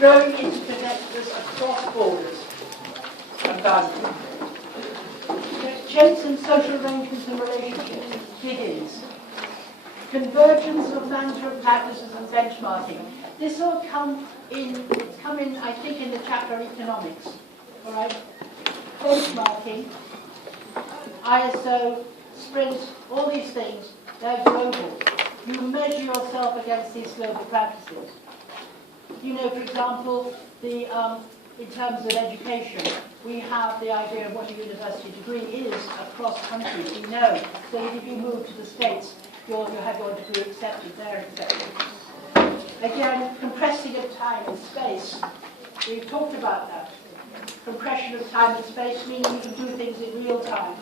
growing interconnectedness across borders and boundaries. Shapes in social arrangements and relationships begins. Convergence of management practices and benchmarking. This will come in, I think, in the chapter on economics. All right? Benchmarking, ISO, Sprint, all these things, they're global. You measure yourself against these global practices. You know, for example, in terms of education, we have the idea of what a university degree is across countries. We know so that if you move to the States, you'll have your degree accepted there, accepted. Again, compressing of time and space. We've talked about that. Compression of time and space meaning you can do things in real time.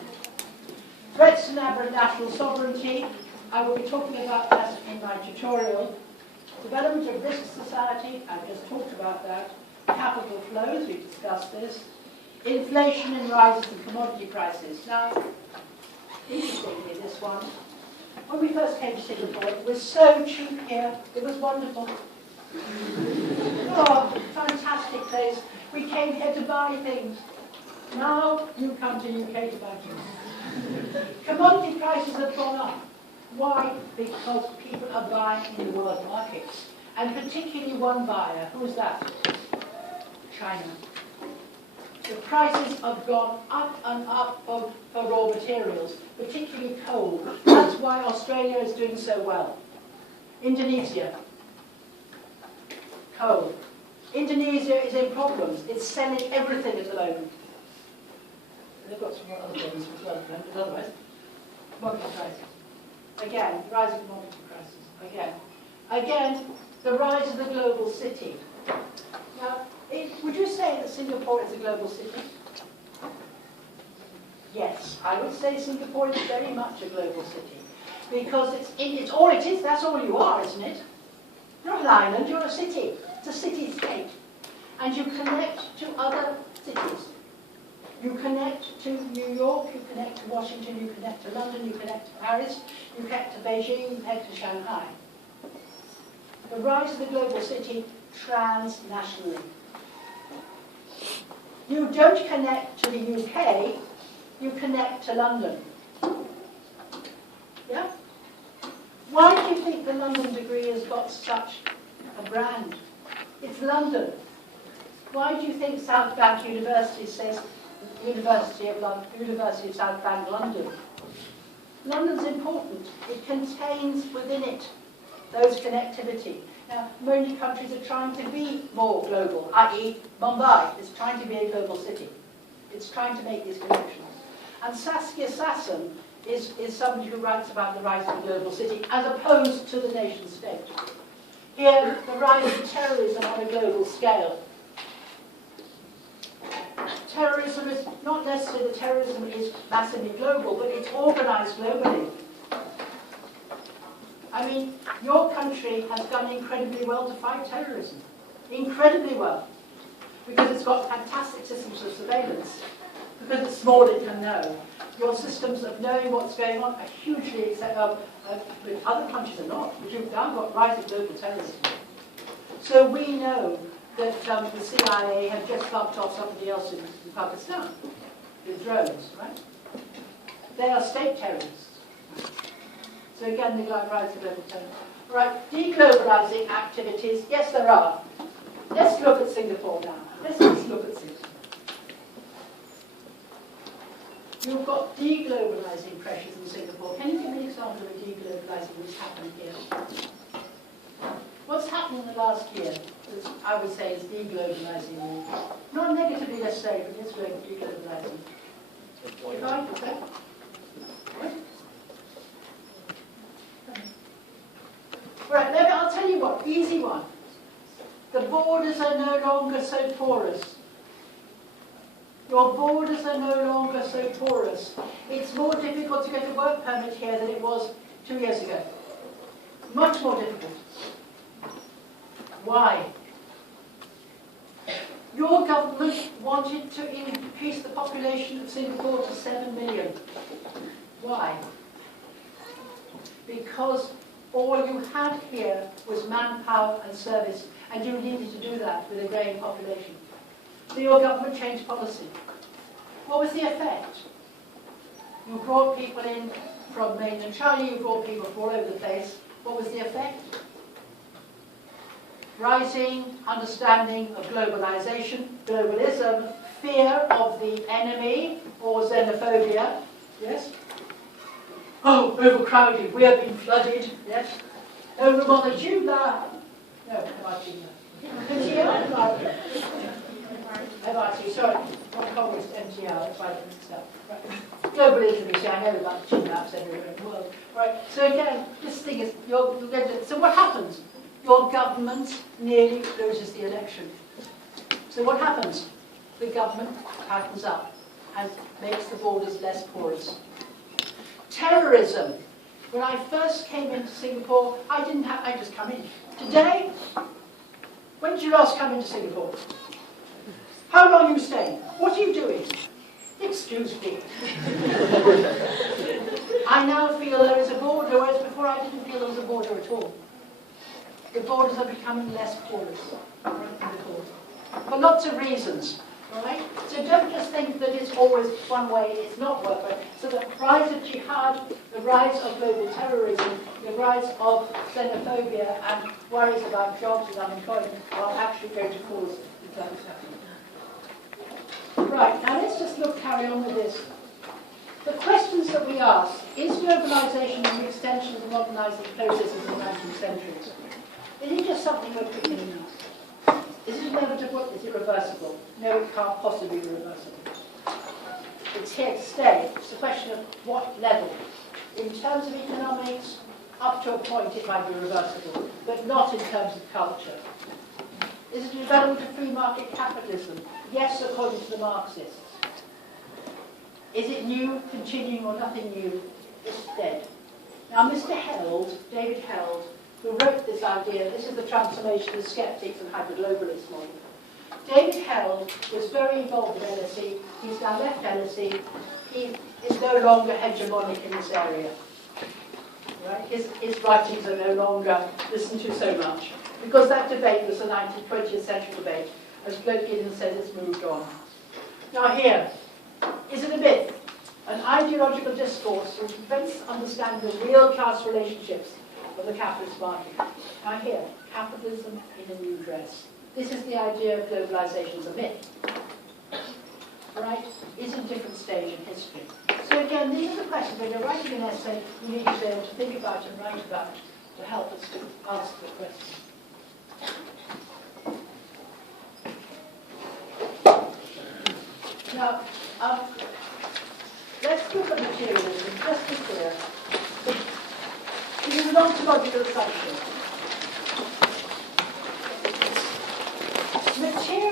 Threats to national sovereignty. I will be talking about that in my tutorial. Development of risk society. I've just talked about that. Capital flows. We've discussed this. Inflation and rises in commodity prices. Now, interestingly, this one. When we first came to Singapore, it was so cheap here. It was wonderful. Oh, fantastic place. We came here to buy things. Now you come to UK to buy things. Commodity prices have gone up. Why? Because people are buying in the world markets. And particularly one buyer. Who's that? China. The prices have gone up and up for raw materials, particularly coal. That's why Australia is doing so well. Indonesia. Coal. Indonesia is in problems. It's selling everything at the moment. They've got some other things as well, but otherwise. Commodity prices. Again, rising commodity prices. Again, the rise of the global city. Now, would you say that Singapore is a global city? Yes, I would say Singapore is very much a global city. Because it's all it is, that's all you are, isn't it? You're not an island, you're a city. It's a city-state. And you connect to other cities. You connect to New York, you connect to Washington, you connect to London, you connect to Paris, you connect to Beijing, you connect to Shanghai. The rise of the global city transnationally. You don't connect to the UK, you connect to London. Yeah? Why do you think the London degree has got such a brand? It's London. Why do you think South Bank University says University of South Bank, London? London's important. It contains within it those connectivity. Now, many countries are trying to be more global, i.e. Mumbai is trying to be a global city. It's trying to make these connections. And Saskia Sassen is somebody who writes about the rise of the global city as opposed to the nation state. Here, the rise of terrorism on a global scale. Terrorism is not necessarily that terrorism is massively global, but it's organized globally. I mean, your country has done incredibly well to fight terrorism. Incredibly well. Because it's got fantastic systems of surveillance. Because it's small, it can know. Your systems of knowing what's going on are hugely, but other countries are not. But you've now got rising global terrorism. So we know that the CIA have just bumped off somebody else in Pakistan with drones, right? They are state terrorists. So again, the rise of global terrorism. Right, deglobalizing activities, yes there are. Let's look at Singapore now. Let's just look at Singapore. You've got deglobalizing pressures in Singapore. Can you give me an example of deglobalizing which happened here? What's happened in the last year, I would say, is deglobalizing. Not negatively necessarily, but it's really deglobalizing. If I could say. Right, I'll tell you what, easy one. The borders are no longer so porous. Your borders are no longer so porous. It's more difficult to get a work permit here than it was 2 years ago. Much more difficult. Why? Your government wanted to increase the population of Singapore to 7 million. Why? Because All you had here was manpower and service, and you needed to do that with a growing population. So your government changed policy. What was the effect? You brought people in from mainland China, you brought people from all over the place. What was the effect? Rising understanding of globalization, globalism, fear of the enemy or xenophobia, yes? Oh, overcrowded, we have been flooded, yes? No room on the tube now. No, MRT. MRT, sorry, not communist MTR, that's why I didn't stop. Right. Globalism, you see, I know about the tube maps everywhere in the world. Right, so again, this thing is, you're going to, so what happens? Your government nearly loses the election. So what happens? The government tightens up and makes the borders less porous. Terrorism. When I first came into Singapore, I just come in. Today, when did you last come into Singapore? How long are you staying? What are you doing? Excuse me. I now feel there is a border, whereas before I didn't feel there was a border at all. The borders are becoming less porous. For lots of reasons. Right? So don't just think that it's always one way, it's not one way. So the rise of jihad, the rise of global terrorism, the rise of xenophobia and worries about jobs and unemployment are actually going to cause the times happening. Right, now let's just carry on with this. The questions that we ask, is globalization an extension of the modernizing processes of the 19th century? Is it just something we're picking up? Is it inevitable? Is it reversible? No, it can't possibly be reversible. It's here to stay. It's a question of what level. In terms of economics, up to a point it might be reversible, but not in terms of culture. Is it a development of free market capitalism? Yes, according to the Marxists. Is it new, continuing, or nothing new? It's dead. Now, Mr. Held, David Held, who wrote this idea, this is the transformation of skeptics and hyper-globalists model. David Held was very involved with LSE. He's now left LSE. He is no longer hegemonic in this area. Right? His writings are no longer listened to so much. Because that debate was the 20th century debate. As Claude Giddens said, it's moved on. Now here, is it a myth? An ideological discourse which prevents understanding the real class relationships of the capitalist market. Now here, capitalism in a new dress. This is the idea of globalization as a myth. Right? It's a different stage in history. So again, these are the questions when you're writing an essay, you need to be able to think about and write about to help us to answer the question. Now, let's look at materialism, just be clear. It is an ontological assumption.